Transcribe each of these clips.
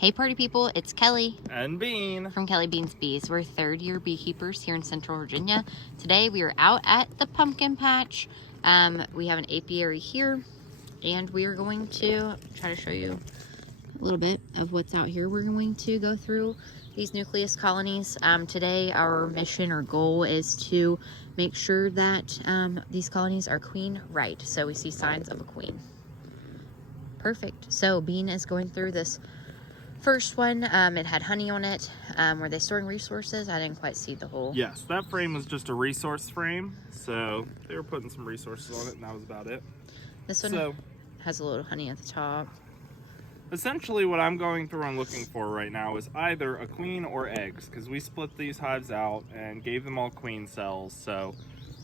Hey party people, it's Kelly and Bean from Kelly Beans Bees. We're third-year beekeepers here in Central Virginia. Today we are out at the pumpkin patch. We have an apiary here, and we are going to try to show you a little bit of what's out here. We're going to go through these nucleus colonies. Today our mission or goal is to make sure that these colonies are queen right. So we see signs of a queen. Perfect. So Bean is going through this first one. It had honey on it. Were they storing resources? I didn't quite see the whole. Yes, that frame was just a resource frame, so they were putting some resources on it, and that was about it. This one has a little honey at the top. Essentially what I'm going through and looking for right now is either a queen or eggs, because we split these hives out and gave them all queen cells, so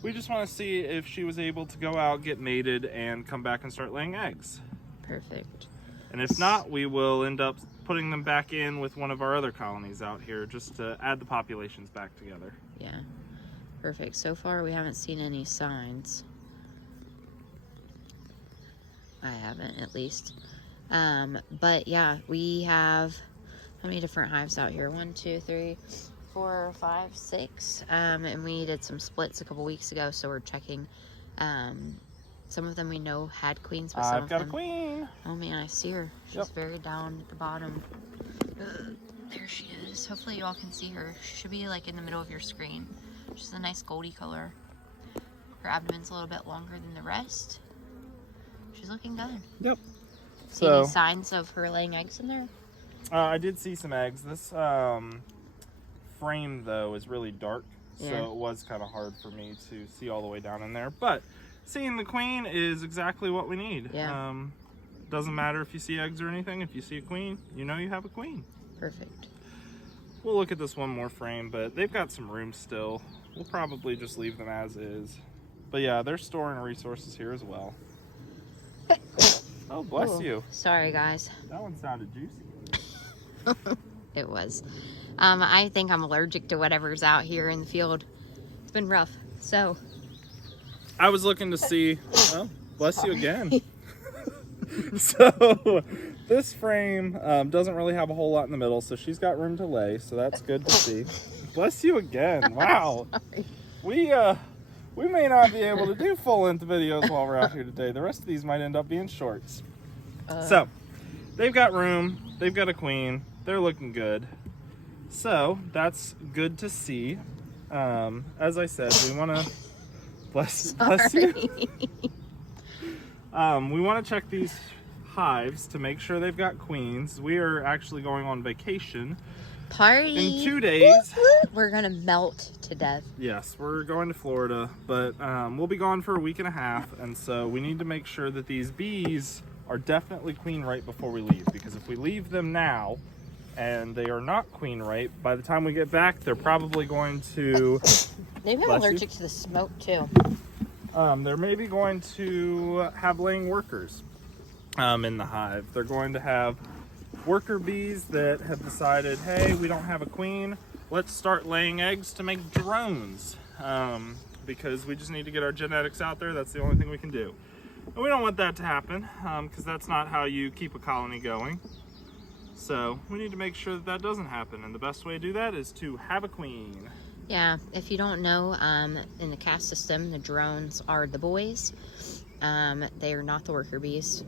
we just want to see if she was able to go out, get mated, and come back and start laying eggs. Perfect. And if not, we will end up putting them back in with one of our other colonies out here just to add the populations back together. Yeah, perfect. So far we haven't seen any signs. I haven't, at least. But yeah, we have how many different hives out here? 1, 2, 3, 4, 5, 6. And we did some splits a couple weeks ago, so we're checking. Some of them we know had queens, but some I've got a queen. Oh man, I see her. She's very down at the bottom. There she is. Hopefully you all can see her. She should be like in the middle of your screen. She's a nice goldy color. Her abdomen's a little bit longer than the rest. She's looking good. Yep. See any signs of her laying eggs in there? I did see some eggs. This frame though is really dark, so it was kind of hard for me to see all the way down in there. But seeing the queen is exactly what we need. Yeah. Doesn't matter if you see eggs or anything. If you see a queen, you know you have a queen. Perfect. We'll look at this one more frame, but they've got some room still. We'll probably just leave them as is. But yeah, they're storing resources here as well. Oh, bless you. Sorry, guys. That one sounded juicy. It was. I think I'm allergic to whatever's out here in the field. It's been rough. So I was looking to see, well, bless you again. So this frame doesn't really have a whole lot in the middle, so she's got room to lay, so that's good to see. Bless you again. Wow. We may not be able to do full-length videos while we're out here today. The rest of these might end up being shorts. So they've got room, they've got a queen, they're looking good. So that's good to see. As I said, we want to bless you. We want to check these hives to make sure they've got queens. We are actually going on vacation. Party. In 2 days. We're gonna melt to death. Yes, we're going to Florida, but we'll be gone for a week and a half, and so we need to make sure that these bees are definitely queen right before we leave, because if we leave them now and they are not queen right, by the time we get back, they're probably going to... Maybe I'm allergic to the smoke too. They're maybe going to have laying workers in the hive. They're going to have worker bees that have decided, hey, we don't have a queen, let's start laying eggs to make drones, because we just need to get our genetics out there. That's the only thing we can do. And we don't want that to happen, because that's not how you keep a colony going. So we need to make sure that that doesn't happen, and the best way to do that is to have a queen. Yeah, if you don't know, in the caste system, the drones are the boys. They are not the worker bees.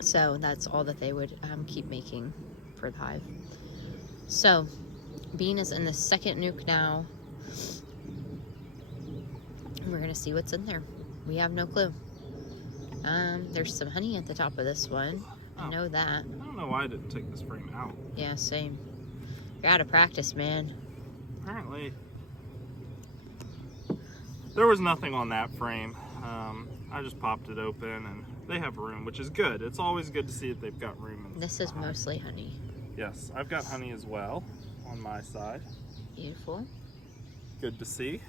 So that's all that they would keep making for the hive. So Bean is in the second nuke now. And we're gonna see what's in there. We have no clue. There's some honey at the top of this one. I know that. I don't know why I didn't take this frame out. Yeah, same. You're out of practice, man. Apparently. There was nothing on that frame. I just popped it open and they have room, which is good. It's always good to see if they've got room. This is mostly honey. Yes, I've got honey as well on my side. Beautiful. Good to see.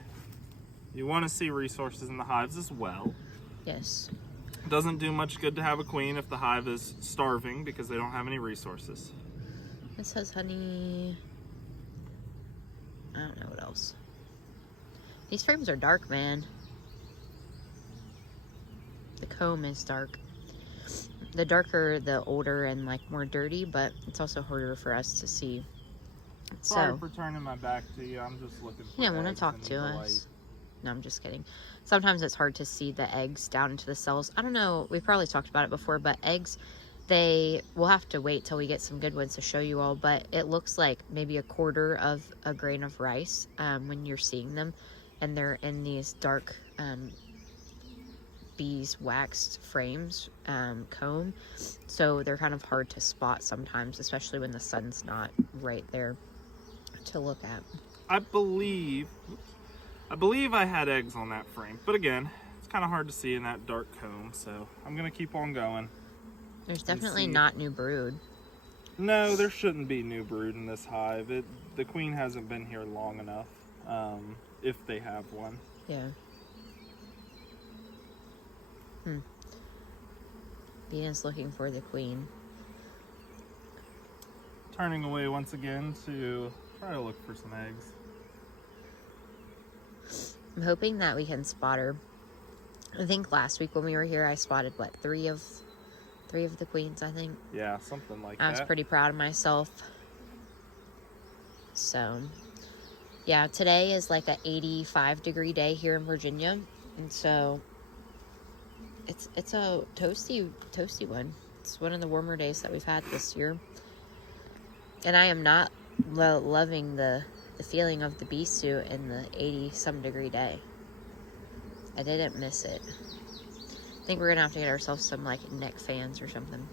You want to see resources in the hives as well. Yes. Doesn't do much good to have a queen if the hive is starving because they don't have any resources. It says honey. I don't know what else. These frames are dark, man. The comb is dark. the darker, the older and like more dirty, but it's also harder for us to see. Sorry for turning my back to you. I'm just looking for you don't want to eggs talk and to need the us. light. No, I'm just kidding. Sometimes it's hard to see the eggs down into the cells. I don't know, we've probably talked about it before, but eggs, we'll have to wait till we get some good ones to show you all, but it looks like maybe a quarter of a grain of rice when you're seeing them, and they're in these dark beeswaxed frames, comb, so they're kind of hard to spot sometimes, especially when the sun's not right there to look at. I believe I had eggs on that frame, but again, it's kind of hard to see in that dark comb, so I'm gonna keep on going. There's definitely not new brood. No, there shouldn't be new brood in this hive. The queen hasn't been here long enough, if they have one. Yeah. Venus looking for the queen. Turning away once again to try to look for some eggs. I'm hoping that we can spot her. I think last week when we were here, I spotted, what, three of the queens, I think. Yeah, something like that. I was pretty proud of myself. So, yeah, today is like a 85-degree day here in Virginia. And so, it's a toasty one. It's one of the warmer days that we've had this year. And I am not loving the feeling of the bee suit in the 80-some degree day. I didn't miss it. I think we're gonna have to get ourselves some like neck fans or something.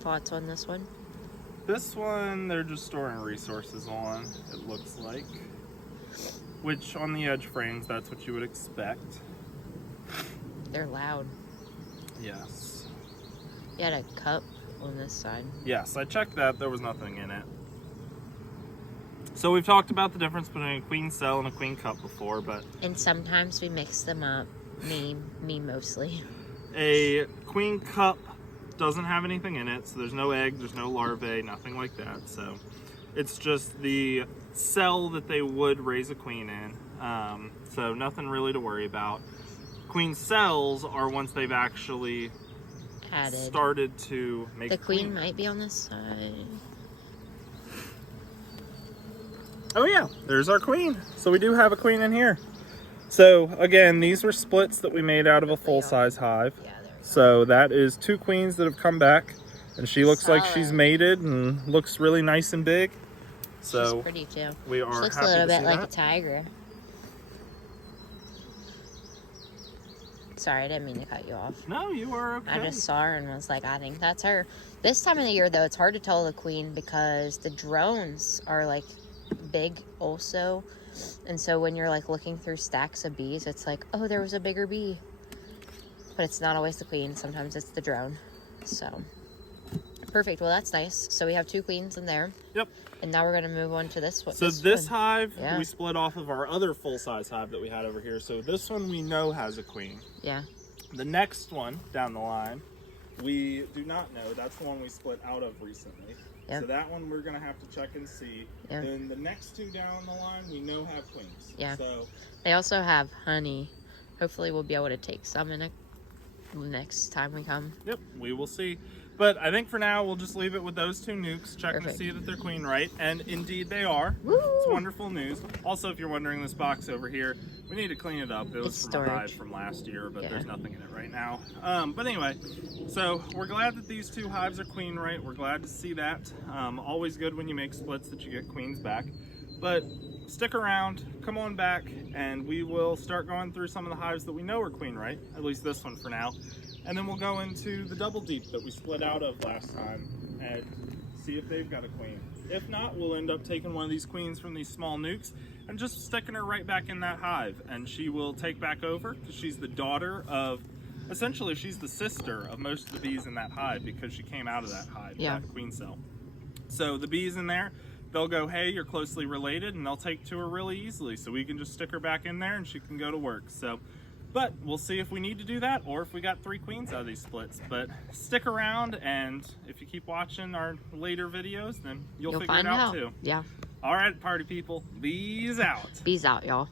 Thoughts on this one? This one, they're just storing resources on, it looks like. Which, on the edge frames, that's what you would expect. They're loud. Yes. You had a cup on this side. Yes, I checked that. There was nothing in it. So we've talked about the difference between a queen cell and a queen cup before, but... And sometimes we mix them up. Me mostly. A queen cup doesn't have anything in it, so there's no egg, there's no larvae, nothing like that. So it's just the cell that they would raise a queen in. So nothing really to worry about. Queen cells are once they've actually started to make the queen might be on this side. Oh yeah, there's our queen. So we do have a queen in here. So again, these were splits that we made out of a full-size hive. Yeah, so that is 2 queens that have come back, and she looks like she's mated and looks really nice and big. So she's pretty too. We are she looks a happy little to bit see like that. a tiger. Sorry, I didn't mean to cut you off. No, you are okay. I just saw her and was like, I think that's her. This time of the year, though, it's hard to tell the queen because the drones are like big also. And so when you're like looking through stacks of bees, it's like, oh, there was a bigger bee. But it's not always the queen. Sometimes it's the drone. So, perfect. Well, that's nice. So we have 2 queens in there. Yep. And now we're going to move on to this one. So this hive, we split off of our other full-size hive that we had over here. So this one we know has a queen. Yeah. The next one down the line, we do not know. That's the one we split out of recently. Yep. So that one we're going to have to check and see. Yep. Then the next 2 down the line, we know have queens. Yeah. So they also have honey. Hopefully we'll be able to take some in next time we come. Yep, we will see. But I think for now, we'll just leave it with those 2 nukes, checking to see that they're queen right. And indeed they are. Woo! It's wonderful news. Also, if you're wondering, this box over here, we need to clean it up. It was from a hive from last year, but there's nothing in it right now. But anyway, so we're glad that these 2 hives are queen right. We're glad to see that. Always good when you make splits that you get queens back. But stick around, come on back, and we will start going through some of the hives that we know are queen right, at least this one for now. And then we'll go into the double deep that we split out of last time and see if they've got a queen. If not, we'll end up taking one of these queens from these small nukes and just sticking her right back in that hive. And she will take back over because she's the daughter of, essentially she's the sister of most of the bees in that hive because she came out of that hive, that queen cell. So the bees in there, they'll go, hey, you're closely related, and they'll take to her really easily. So we can just stick her back in there and she can go to work. So. But we'll see if we need to do that or if we got 3 queens out of these splits. But stick around, and if you keep watching our later videos, then you'll figure it out too. Yeah. All right, party people. Bees out. Bees out, y'all.